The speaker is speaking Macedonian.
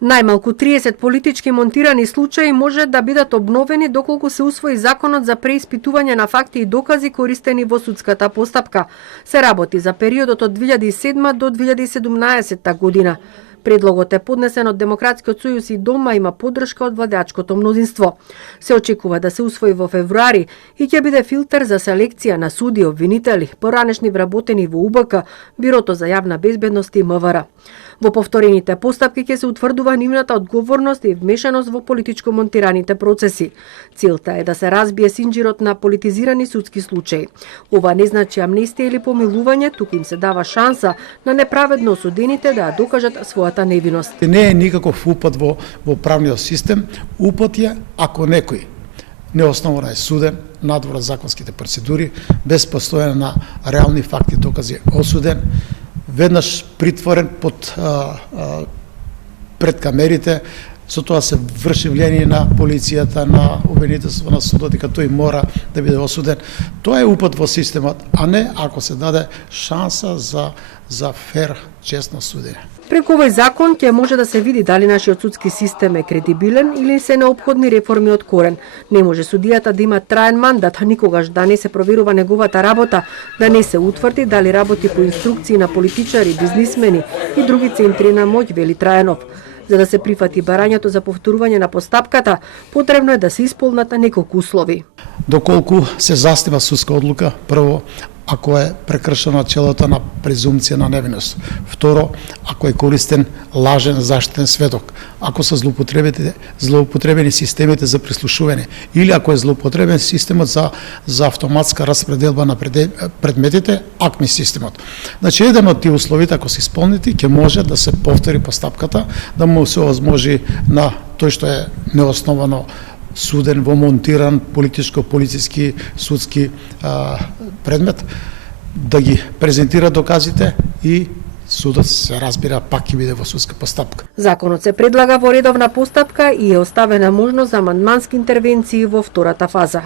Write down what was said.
Најмалку 30 политички монтирани случаи може да бидат обновени доколку се усвои законот за преиспитување на факти и докази користени во судската постапка. Се работи за периодот од 2007 до 2017 година. Предлогот е поднесен од Демократскиот сојуз и Дома има поддршка од владеачкото мнозинство. Се очекува да се усвои во февруари и ќе биде филтер за селекција на суди, обвинители, поранешни вработени во УБК, Бирото за јавна безбедност и МВР. Во повторените постапки ќе се утврдува нивната одговорност и вмешаност во политичко монтираните процеси. Целта е да се разбие синџирот на политизирани судски случаи. Ова не значи амнестија или помилување, туку им се дава шанса на неправедно осудените да ја докажат својата невиност. Не е никаков упад во правниот систем, упад е ако некој неосновано е суден надвор од законските процедури, без постојање на реални факти докази осуден, веднаш притворен пред камерите, со тоа се врши влијание на полицијата, на обвинителство, на судот, дека тој мора да биде осуден. Тоа е упад во системот, а не ако се даде шанса за фер, честно судење. Преку овој закон ќе може да се види дали нашиот судски систем е кредибилен или се неопходни реформи од корен. Не може судијата да има траен мандат, никогаш да не се проверува неговата работа, да не се утврди дали работи по инструкции на политичари, бизнисмени и други центри на моќ, вели Трајанов. За да се прифати барањето за повторување на постапката, потребно е да се исполнат неколку услови. Доколку се заснема судска одлука, прво, ако е прекршено начелото на презумпција на невиност. Второ, ако е користен лажен заштитен сведок. Ако се злоупотребени системите за прислушување или ако е злоупотребен системот за автоматска распределба на предметите, АКМИ системот. Значи, еден од тие условите, ако се исполнети, ќе може да се повтори постапката, да му се овозможи на тој што е неосновано суден во монтиран политичко-полициски судски предмет, да ги презентира доказите и судот се разбира пак ќе биде во судска постапка. Законот се предлага во редовна постапка и е оставена можност за амандмански интервенции во втората фаза.